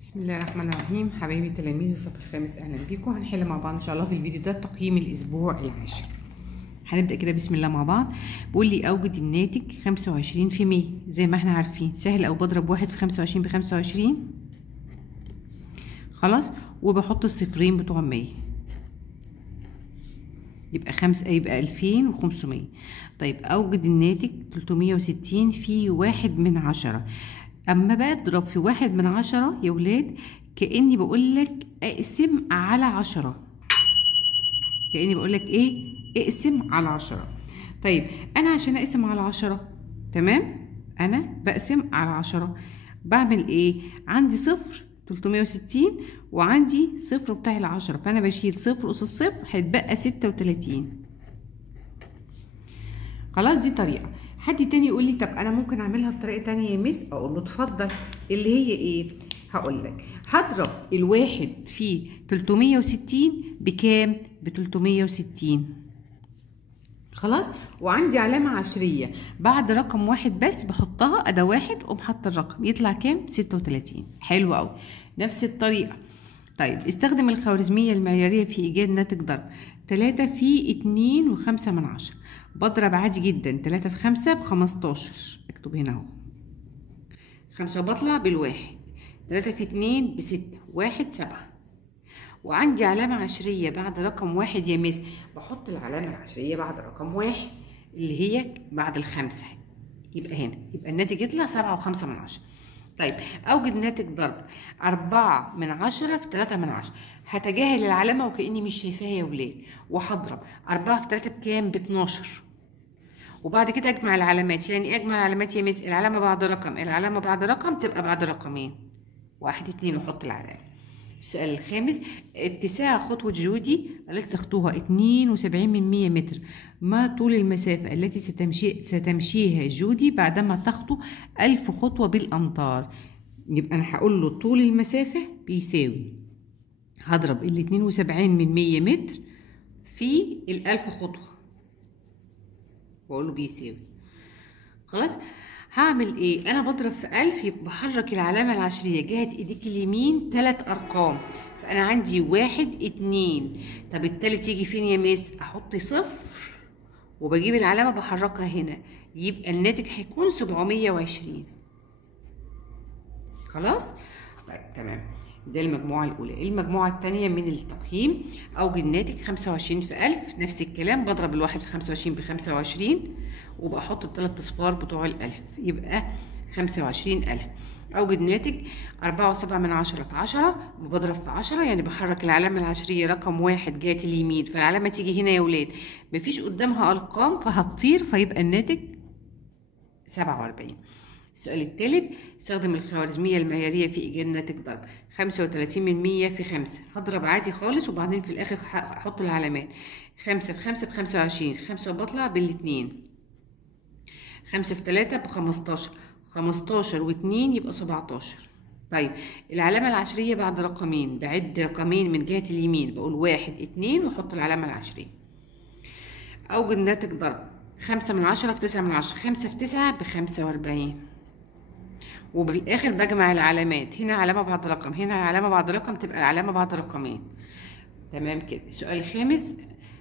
بسم الله الرحمن الرحيم. حبايبي تلاميذ الصف الخامس، اهلا بيكم. هنحل مع بعض ان شاء الله في الفيديو ده تقييم الاسبوع العاشر. هنبدا كده بسم الله مع بعض. بيقول لي اوجد الناتج 25 في 100. زي ما احنا عارفين سهل، او بضرب 1 في 25 ب 25 خلاص، وبحط الصفرين بتوع 100 يبقى 2500. طيب اوجد الناتج 360 في 1/10. اما بقى اضرب في 1/10 يا ولاد، كأني بقولك اقسم على 10. كأني بقولك ايه؟ اقسم على 10. طيب انا عشان اقسم على 10 تمام، انا بقسم على 10 بعمل ايه؟ عندي صفر 360 وعندي صفر بتاع العشرة، فانا بشيل صفر قصاد صفر هيتبقى 36. خلاص دي طريقة. حد تاني يقول لي طب انا ممكن اعملها بطريقة تانية يا مس؟ اقول له اتفضل. اللي هي ايه؟ هقول لك هضرب الواحد في 360 بكام؟ ب 360 خلاص، وعندي علامة عشرية بعد رقم واحد بس بحطها، أدا واحد أقوم حاطة الرقم يطلع كام؟ 36. حلو أوي. نفس الطريقة. طيب استخدم الخوارزمية المعيارية في إيجاد ناتج ضرب 3 في 2.5. بضرب عادي جدا 3 في 5 ب15. اكتب هنا اهو 5 وبطلع بالواحد. 3 في 2 ب6، 1 7. وعندي علامة عشرية بعد رقم واحد يا مس، بحط العلامة العشرية بعد رقم واحد اللي هي بعد الخمسة، يبقى هنا يبقى الناتج يطلع 7.5. طيب أوجد ناتج ضرب 4/10 في 3/10. هتجاهل العلامة وكأني مش شايفاها يا ولاد، وهضرب 4 في 3 بكام؟ ب12. وبعد كده أجمع العلامات. يعني أجمع العلامات يا مس؟ العلامة بعد رقم، العلامة بعد رقم تبقى بعد رقمين، 1 2 وحط العلامة. السؤال الخامس، اتساع خطوة جودي التي تخطوها 72 متر. ما طول المسافة التي ستمشيها جودي بعدما تخطو 1000 خطوة بالأمتار؟ يبقى أنا هقول له طول المسافة بيساوي، هضرب 72 متر في 1000 خطوة وأقول له بيساوي. خلاص هعمل ايه؟ انا بضرب في 1000 يبقى بحرك العلامة العشرية جهة ايديك اليمين 3 ارقام، فانا عندي 1 2. طب التالت يجي فين يا مس؟ احط صفر وبجيب العلامة بحركها هنا، يبقى الناتج هيكون 720. خلاص؟ طيب تمام. ده المجموعة الأولى. المجموعة الثانية من التقييم، أوجد ناتج 25 في 1000. نفس الكلام، بضرب الواحد في 25 ب25 وبحط الثلاث أصفار بتوع الألف يبقى 25,000. أوجد ناتج 4.7 في 10. بضرب في 10 يعني بحرك العلامة العشرية رقم واحد جهة اليمين، فالعلامة تيجي هنا يا ولاد، مفيش قدامها أرقام فهتطير، فيبقى الناتج 47. السؤال الثالث، استخدم الخوارزمية المعيارية في إيجاد ناتج ضرب 35 في 5. هضرب عادي خالص وبعدين في الآخر هحط العلامات. 5 في 5 ب25، 5 وبطلع بالاتنين. 5 في 3 ب15، 15 و2 يبقى 17. طيب العلامة العشرية بعد رقمين، بعد رقمين من جهة اليمين، بقول 1 2 واحط العلامة العشرية. أوجد ناتج ضرب 5/10 في 9/10. 5 في 9 ب45. وبالاخر بجمع العلامات، هنا علامه بعد رقم، هنا علامه بعد رقم، تبقى العلامه بعد رقمين. تمام كده. السؤال الخامس،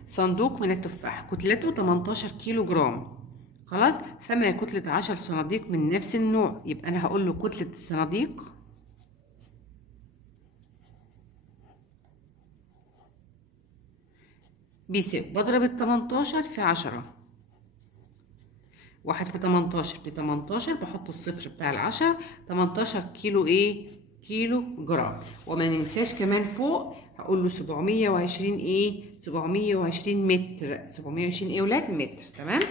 صندوق من التفاح كتلته 18 كيلو جرام. خلاص، فما كتلة 10 صناديق من نفس النوع؟ يبقى انا هقول له كتلة الصناديق بيساوي، بضرب ال 18 في 10. 1 في 18 ب18، بحط الصفر بتاع العشرة. 18 كيلو ايه؟ كيلو جرام. وما ننساش كمان فوق هقول له 720 ايه؟ 720 متر. 720 ايه ولاد؟ متر. تمام.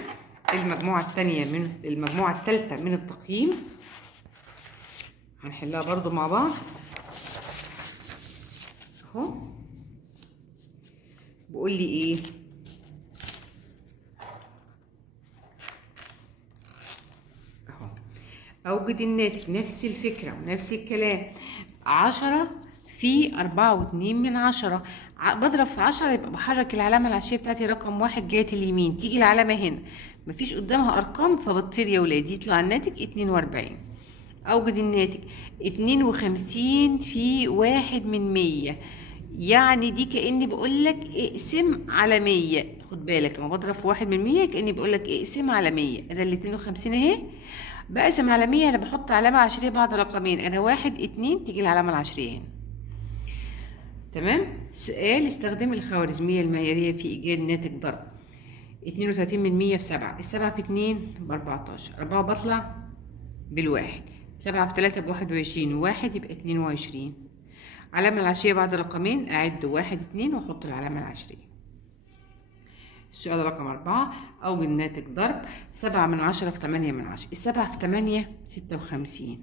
المجموعة الثالثة من التقييم هنحلها برضو مع بعض اهو. بقول لي ايه؟ أوجد الناتج، نفس الفكرة ونفس الكلام. 10 في 4.2. بضرب في 10 يبقى بحرك العلامة العشرية بتاعتي رقم واحد جهة اليمين، تيجي العلامة هنا مفيش قدامها أرقام فبتطير يا ولاد، يطلع الناتج 42. اوجد الناتج 52 في 1/100. يعني دي كأني بقولك اقسم على 100. خد بالك لما بضرب في 1/100 كأني بقولك اقسم على 100. ده ال 52 اهي، بقسم على 100. انا بحط علامة عشرية بعد رقمين، انا 1 2 تيجي العلامة العشرية هنا. تمام. سؤال: استخدم الخوارزمية المعيارية في ايجاد ناتج ضرب 32 في 7. السبعة في 2 ب14، 4 بطلع بالواحد، 7 في 3 ب21، وواحد يبقى 22. علامة العشرية بعد رقمين، أعد 1 2 وأحط العلامة العشرية. السؤال رقم 4: أوجد ناتج ضرب 7/10 في 8/10. السبعة في 8 56،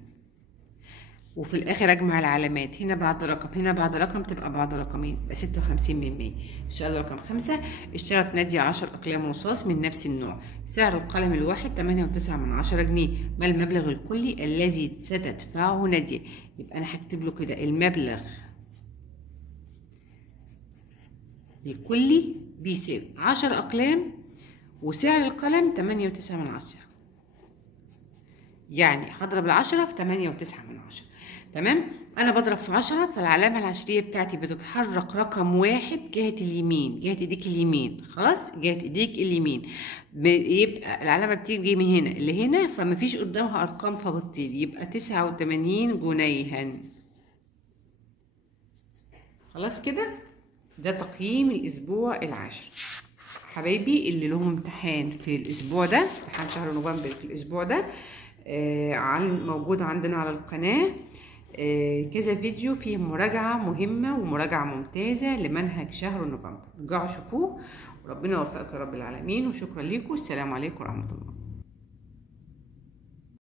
وفي الآخر أجمع العلامات، هنا بعد رقم هنا بعد رقم تبقى بعد رقمين، يبقى 56%. السؤال رقم 5: اشترت نادية 10 أقلام رصاص من نفس النوع، سعر القلم الواحد 8.9 جنيه، ما المبلغ الكلي الذي ستدفعه نادية؟ يبقى أنا هكتب له كده المبلغ الكلي بيساوي 10 أقلام وسعر القلم 8.9، يعني هضرب 10 في 8.9. تمام. انا بضرب في 10، فالعلامه العشريه بتاعتي بتتحرك رقم 1 جهه اليمين، جهه ايديك اليمين. خلاص، جهه ايديك اليمين يبقى العلامه بتيجي من هنا لهنا، فمفيش قدامها ارقام فبتطير، يبقى 89 جنيها. خلاص كده، ده تقييم الاسبوع العاشر. حبايبي اللي لهم امتحان في الاسبوع ده، امتحان شهر نوفمبر في الاسبوع ده، موجود عندنا على القناة كذا فيديو فيه مراجعة مهمة ومراجعة ممتازة لمنهج شهر نوفمبر. رجعوا شوفوه، وربنا يوفقكم يا رب العالمين، وشكرا لكم. السلام عليكم ورحمة الله.